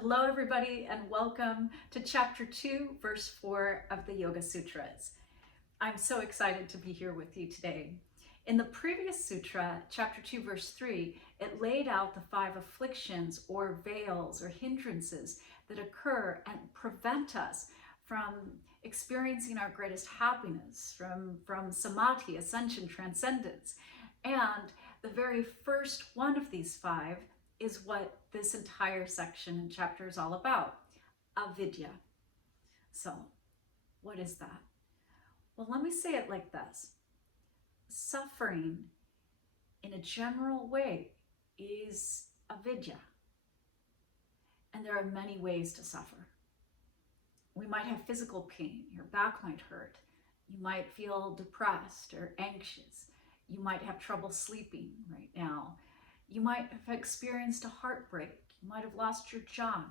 Hello, everybody, and welcome to Chapter 2, Verse 4 of the Yoga Sutras. I'm so excited to be here with you today. In the previous sutra, Chapter 2, Verse 3, it laid out the 5 afflictions or veils or hindrances that occur and prevent us from experiencing our greatest happiness, from samadhi, ascension, transcendence. And the very first one of these 5 is what this entire section and chapter is all about, avidya. So, what is that? Well, let me say it like this. Suffering, in a general way, is avidya. And there are many ways to suffer. We might have physical pain. Your back might hurt. You might feel depressed or anxious. You might have trouble sleeping right now. You might have experienced a heartbreak. You might have lost your job.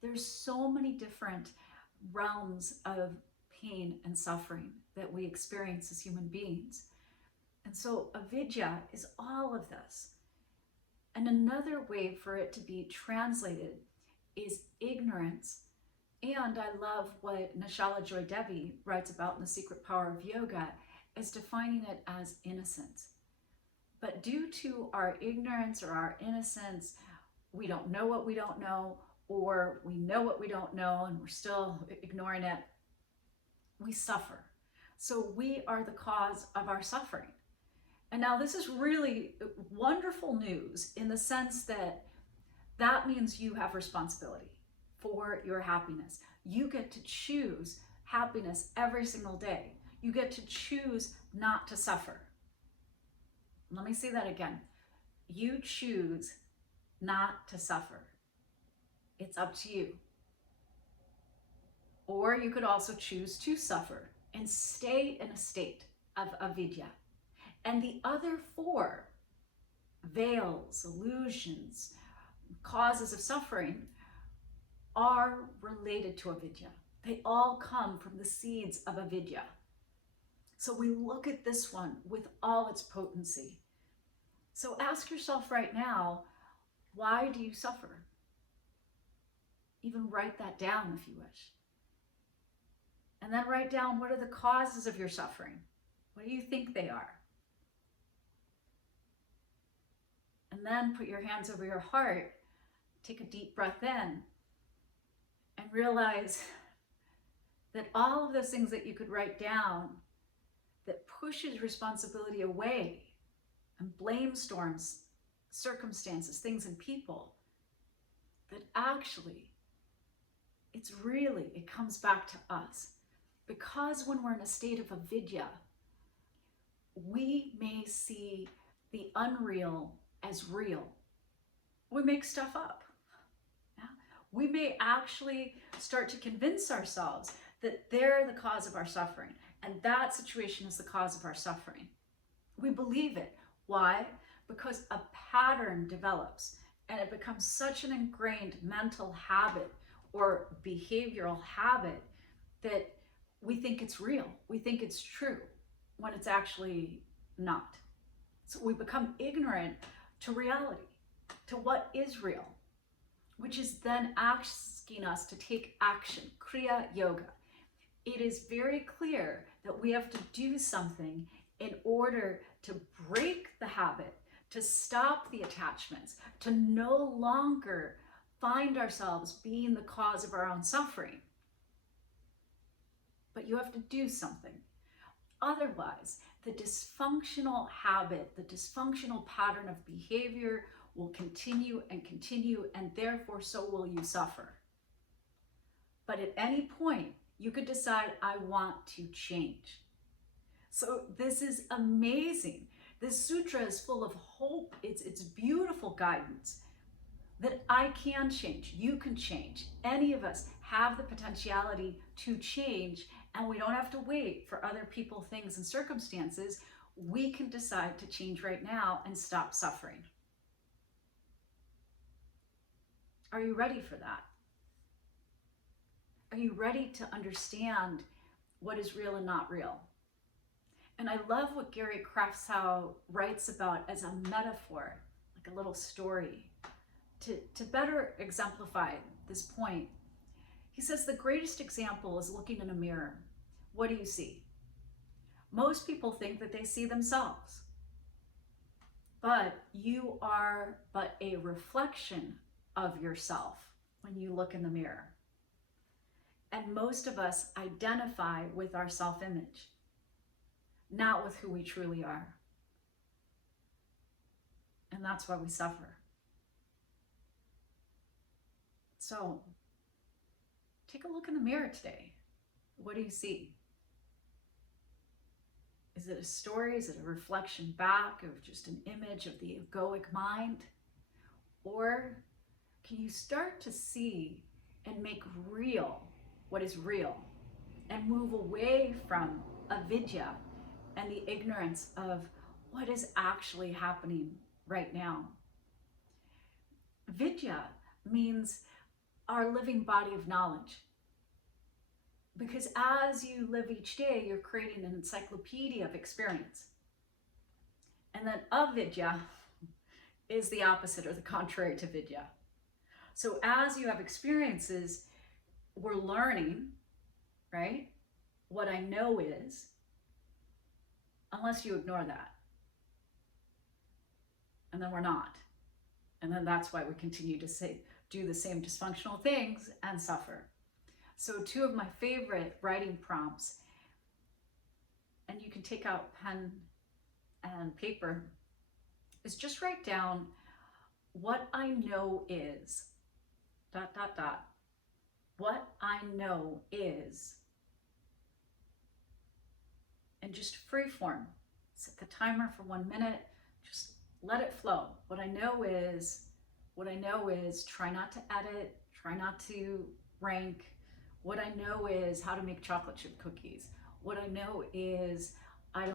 There's so many different realms of pain and suffering that we experience as human beings. And so avidya is all of this. And another way for it to be translated is ignorance. And I love what Nishala Joy Devi writes about in The Secret Power of Yoga as defining it as innocence. But due to our ignorance or our innocence, we don't know what we don't know, or we know what we don't know and we're still ignoring it. We suffer. So we are the cause of our suffering. And now this is really wonderful news in the sense that that means you have responsibility for your happiness. You get to choose happiness every single day. You get to choose not to suffer. Let me say that again. You choose not to suffer. It's up to you. Or you could also choose to suffer and stay in a state of avidya. And the other 4 veils, illusions, causes of suffering are related to avidya. They all come from the seeds of avidya. So we look at this one with all its potency. So ask yourself right now, why do you suffer? Even write that down if you wish. And then write down, what are the causes of your suffering? What do you think they are? And then put your hands over your heart, take a deep breath in, and realize that all of those things that you could write down that pushes responsibility away and blame storms, circumstances, things and people, that actually it comes back to us. Because when we're in a state of avidya, we may see the unreal as real. We make stuff up. Yeah? We may actually start to convince ourselves that they're the cause of our suffering, and that situation is the cause of our suffering. We believe it. Why? Because a pattern develops and it becomes such an ingrained mental habit or behavioral habit that we think it's real. We think it's true when it's actually not. So we become ignorant to reality, to what is real, which is then asking us to take action, Kriya Yoga. It is very clear that we have to do something in order to break the habit, to stop the attachments, to no longer find ourselves being the cause of our own suffering. But you have to do something. Otherwise, the dysfunctional habit, the dysfunctional pattern of behavior will continue, and therefore so will you suffer. But at any point, you could decide, I want to change. So this is amazing. This sutra is full of hope. It's beautiful guidance that I can change. You can change. Any of us have the potentiality to change, and we don't have to wait for other people, things, and circumstances. We can decide to change right now and stop suffering. Are you ready for that? Are you ready to understand what is real and not real? And I love what Gary Kraftsau writes about as a metaphor, like a little story. to better exemplify this point, he says the greatest example is looking in a mirror. What do you see? Most people think that they see themselves, but you are but a reflection of yourself when you look in the mirror. And most of us identify with our self-image, not with who we truly are. And that's why we suffer. So, take a look in the mirror today. What do you see? Is it a story? Is it a reflection back of just an image of the egoic mind? Or can you start to see and make real what is real and move away from avidya and the ignorance of what is actually happening right now? Vidya means our living body of knowledge. Because as you live each day, you're creating an encyclopedia of experience. And then avidya is the opposite or the contrary to vidya. So as you have experiences, we're learning, right? What I know is, unless you ignore that. And then we're not. And then that's why we continue to do the same dysfunctional things and suffer. So two of my favorite writing prompts, and you can take out pen and paper, is just write down what I know is, ... What I know is. And just free form. Set the timer for 1 minute. Just let it flow. What I know is, try not to edit, try not to rank. What I know is how to make chocolate chip cookies. What I know is